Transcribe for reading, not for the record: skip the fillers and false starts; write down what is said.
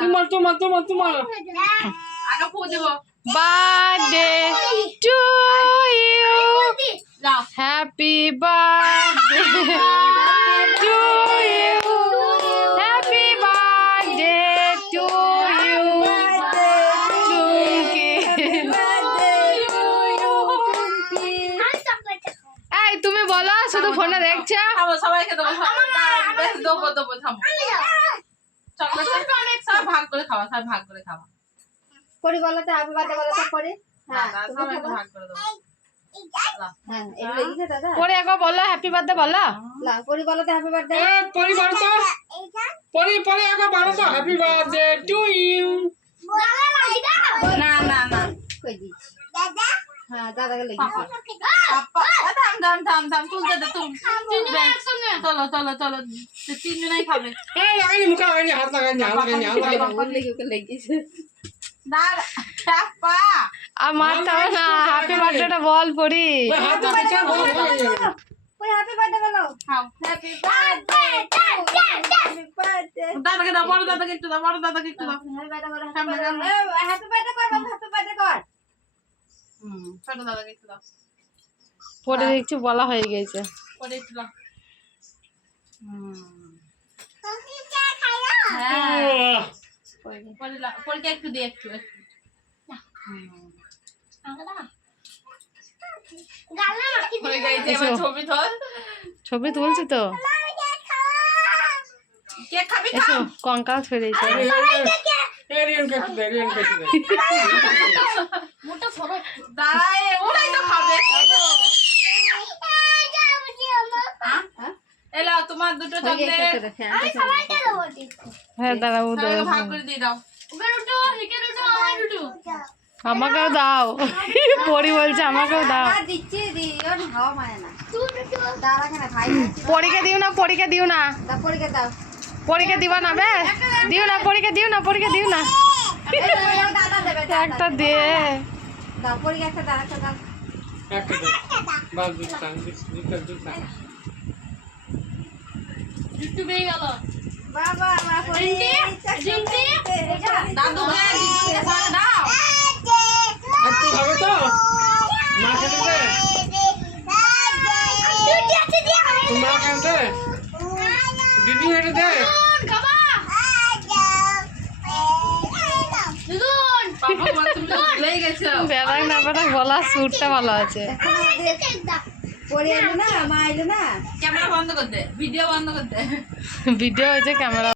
তোমার আগে ফু দেব। Birthday to you, happy birthday to you, happy birthday to you Chumki. এই তুমি বলো, শুধু ফোনে দেখছো। খাবো, সবাইকে দেবো, বেশ দেবো থামো। চকলেট সব ভাগ করে খাওয়া, সব ভাগ করে খাওয়া। পরি বলো তো হ্যাপি বার্থডে বলো তো পরি। হ্যাঁ সবাইকে ভাগ করে দেবো। হ্যাঁ এগুলো লিখে দাদা পরে একবার বলো হ্যাপি বার্থডে বলো। লা পরি বলো তো হ্যাপি বার্থডে। পরি একবার বলো তো হ্যাপি বার্থডে টু ইউ। না না না কই দিচ্ছি দাদা। হ্যাঁ দাদাকে লিখেছি। পাপা থাম তুলতে দে তুমি। চলো তিনজনেই খাবে। এই লাগাইনি মুখে লাগাইনি, হাত লাগাইনি। ওকে লিখেছি দাঁড়া পাপা। আর মারতাম না, হ্যাপি বার্থডেটা বল পরি। হাত লাগাইছে বলো। পরি হ্যাপি বার্থডে বলো। খাও। Happy birthday happy birthday. দাদাকে দাও, বড় দাদাকে একটু দাও, বড় দাদাকে একটু দাও। হ্যাপি বার্থডে বলো। সামনে, সামনে। হ্যাপি বার্থডে কর বাবা, হ্যাপি বার্থডে কর। ছোট দাদাকে একটু দাও, পরে দেখছি বলা হয়ে গেছে। পরে একটু দাও। আহ, পরীকে একটু দিয়ে একটু ছবি ধর। ছবি তুলছি তো। কেক খাবি? এসো, কঙ্কাল ফেলেছে। এরিয়ান কেটে দে। দাঁড়ায়, ওরাই তো খাবে। এলা তোমার দুটো চকলেট হ্যাঁ দাঁড়াও, সবাইকে ভাগ করে দিয়ে দাও। আমাকেও দাও। পরি বলছে আমাকেও দাও। দিচ্ছি দিও না হাওয়া মানে না। দাদা কেন ভাই পরীকে দিও না, পরীকে দিও না, দা পরীকে দাও। পরীকে দিবা না বে। দিও না, পরীকে দিও না, পরীকে দিও না। দাদা দেবে একটা দে। দাও পরীকে একটা দাও, একটা দাও। একটা দে। বাস দিতাম। বাবা আমার পরী জিন্টি দাদুকে দাও। আর তুই খাবে তো? মা খেতে দে। মা খেতে দে। দিদি খেতে দে। পাপা মা তুমি তো ভুলেই গেছো। বেড়াক না বেড়াক বলা সুরটা ভালো আছে। পরী এলো না, মা এলো না। ক্যামেরা বন্ধ করতে, ভিডিও বন্ধ করতে। ভিডিও হয়েছে, ক্যামেরা